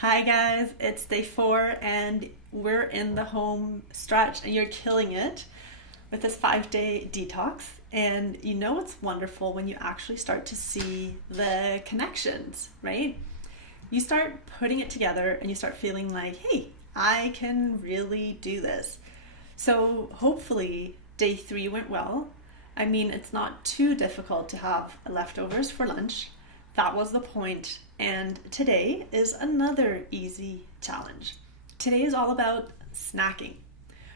Hi guys, it's day 4 and we're in the home stretch and you're killing it with this 5-day detox. And you know it's wonderful when you actually start to see the connections, right? You start putting it together and you start feeling like, hey, I can really do this. So hopefully day 3 went well. I mean, it's not too difficult to have leftovers for lunch. That was the point. And today is another easy challenge. Today is all about snacking.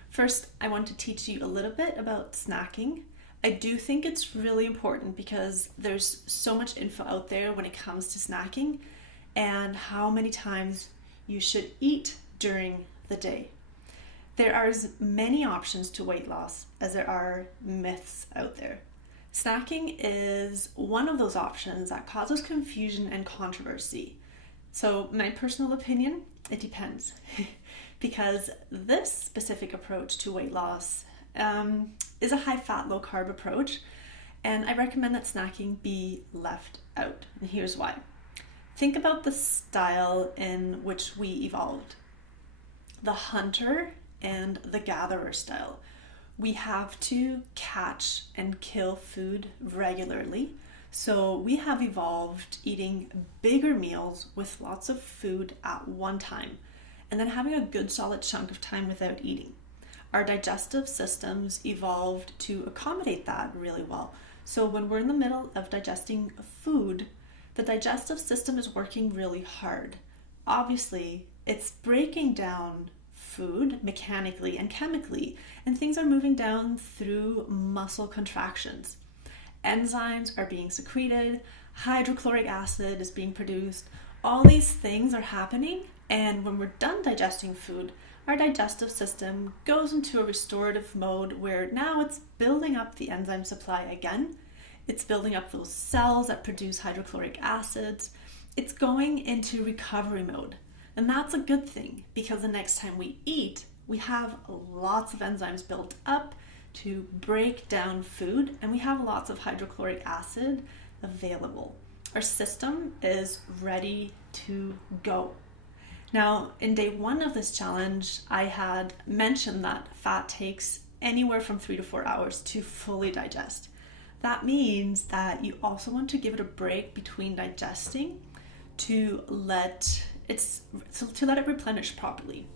First, I want to teach you a little bit about snacking. I do think it's really important because there's so much info out there when it comes to snacking and how many times you should eat during the day. There are as many options to weight loss as there are myths out there. Snacking is one of those options that causes confusion and controversy. So, my personal opinion, it depends. Because this specific approach to weight loss is a high fat, low carb approach, and I recommend that snacking be left out. And here's why. Think about the style in which we evolved: the hunter and the gatherer style. We have to catch and kill food regularly. So we have evolved eating bigger meals with lots of food at one time and then having a good solid chunk of time without eating. Our digestive systems evolved to accommodate that really well. So when we're in the middle of digesting food, the digestive system is working really hard. Obviously, it's breaking down food mechanically and chemically, and things are moving down through muscle contractions. Enzymes are being secreted, hydrochloric acid is being produced. All these things are happening, and when we're done digesting food, our digestive system goes into a restorative mode where now it's building up the enzyme supply again. It's building up those cells that produce hydrochloric acids. It's going into recovery mode. And that's a good thing because the next time we eat, we have lots of enzymes built up to break down food, and we have lots of hydrochloric acid available. Our system is ready to go. Now, in day 1 of this challenge, I had mentioned that fat takes anywhere from 3 to 4 hours to fully digest. That means that you also want to give it a break between digesting to let it replenish properly.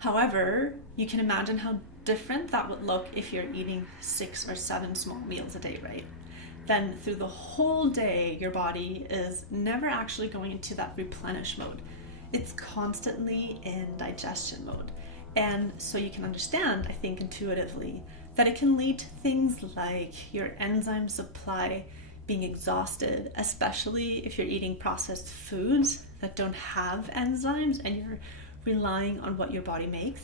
However, you can imagine how different that would look if you're eating 6 or 7 small meals a day, right? Then through the whole day, your body is never actually going into that replenish mode. It's constantly in digestion mode. And so you can understand, I think intuitively, that it can lead to things like your enzyme supply being exhausted, especially if you're eating processed foods that don't have enzymes and you're relying on what your body makes.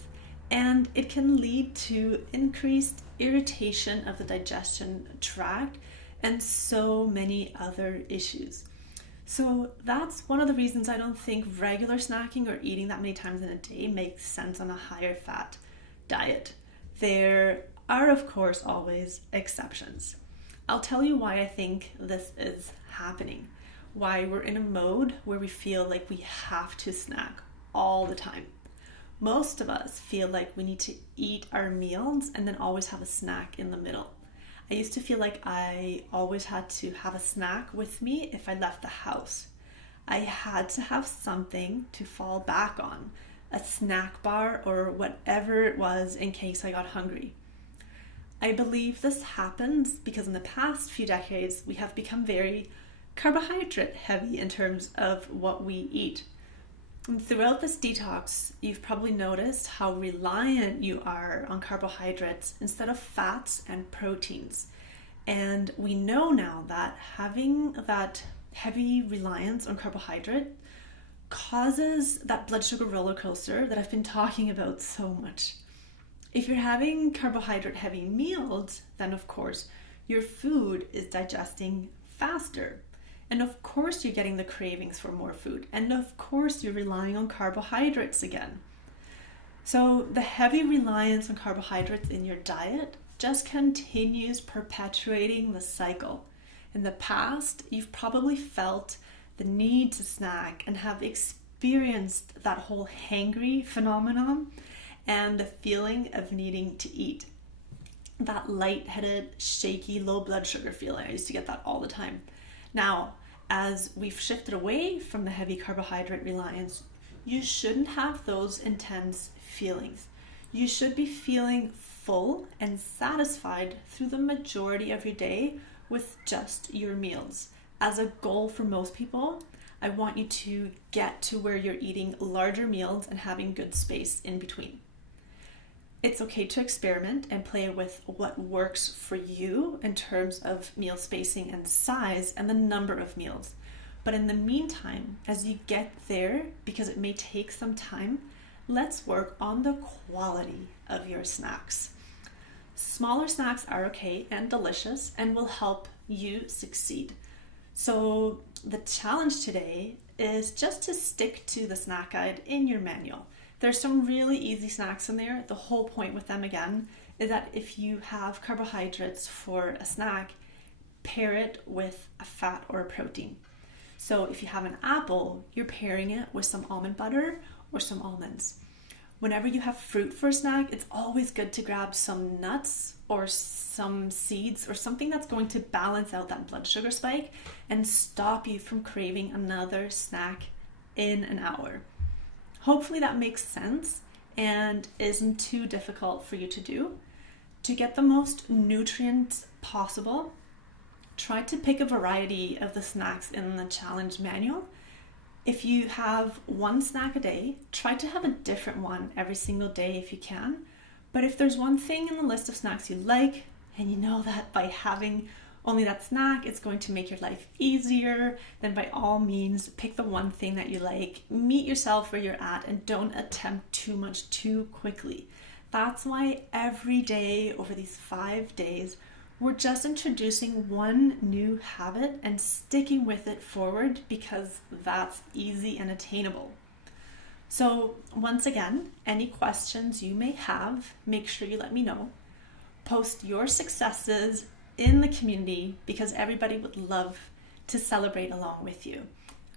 And it can lead to increased irritation of the digestion tract and so many other issues. So that's one of the reasons I don't think regular snacking or eating that many times in a day makes sense on a higher fat diet. There are, of course, always exceptions. I'll tell you why I think this is happening, why we're in a mode where we feel like we have to snack all the time. Most of us feel like we need to eat our meals and then always have a snack in the middle. I used to feel like I always had to have a snack with me if I left the house. I had to have something to fall back on, a snack bar or whatever it was in case I got hungry. I believe this happens because in the past few decades, we have become very carbohydrate heavy in terms of what we eat. And throughout this detox, you've probably noticed how reliant you are on carbohydrates instead of fats and proteins. And we know now that having that heavy reliance on carbohydrate causes that blood sugar roller coaster that I've been talking about so much. If you're having carbohydrate heavy meals, then of course your food is digesting faster. And of course you're getting the cravings for more food. And of course you're relying on carbohydrates again. So the heavy reliance on carbohydrates in your diet just continues perpetuating the cycle. In the past, you've probably felt the need to snack and have experienced that whole hangry phenomenon and the feeling of needing to eat. That lightheaded, shaky, low blood sugar feeling. I used to get that all the time. Now, as we've shifted away from the heavy carbohydrate reliance, you shouldn't have those intense feelings. You should be feeling full and satisfied through the majority of your day with just your meals. As a goal for most people, I want you to get to where you're eating larger meals and having good space in between. It's okay to experiment and play with what works for you in terms of meal spacing and size and the number of meals. But in the meantime, as you get there, because it may take some time, let's work on the quality of your snacks. Smaller snacks are okay and delicious and will help you succeed. So the challenge today is just to stick to the snack guide in your manual. There's some really easy snacks in there. The whole point with them, again, is that if you have carbohydrates for a snack, pair it with a fat or a protein. So if you have an apple, you're pairing it with some almond butter or some almonds. Whenever you have fruit for a snack, it's always good to grab some nuts or some seeds or something that's going to balance out that blood sugar spike and stop you from craving another snack in an hour. Hopefully that makes sense and isn't too difficult for you to do. To get the most nutrients possible, try to pick a variety of the snacks in the challenge manual. If you have one snack a day, try to have a different one every single day if you can. But if there's one thing in the list of snacks you like, and you know that by having only that snack, it's going to make your life easier, then by all means, pick the one thing that you like, meet yourself where you're at, and don't attempt too much too quickly. That's why every day over these 5 days, we're just introducing one new habit and sticking with it forward because that's easy and attainable. So once again, any questions you may have, make sure you let me know. Post your successes in the community because everybody would love to celebrate along with you.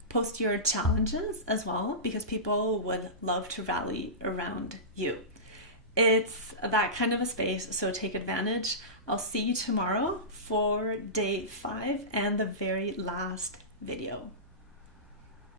Post your challenges as well because people would love to rally around you. It's that kind of a space, so take advantage. I'll see you tomorrow for day 5 and the very last video.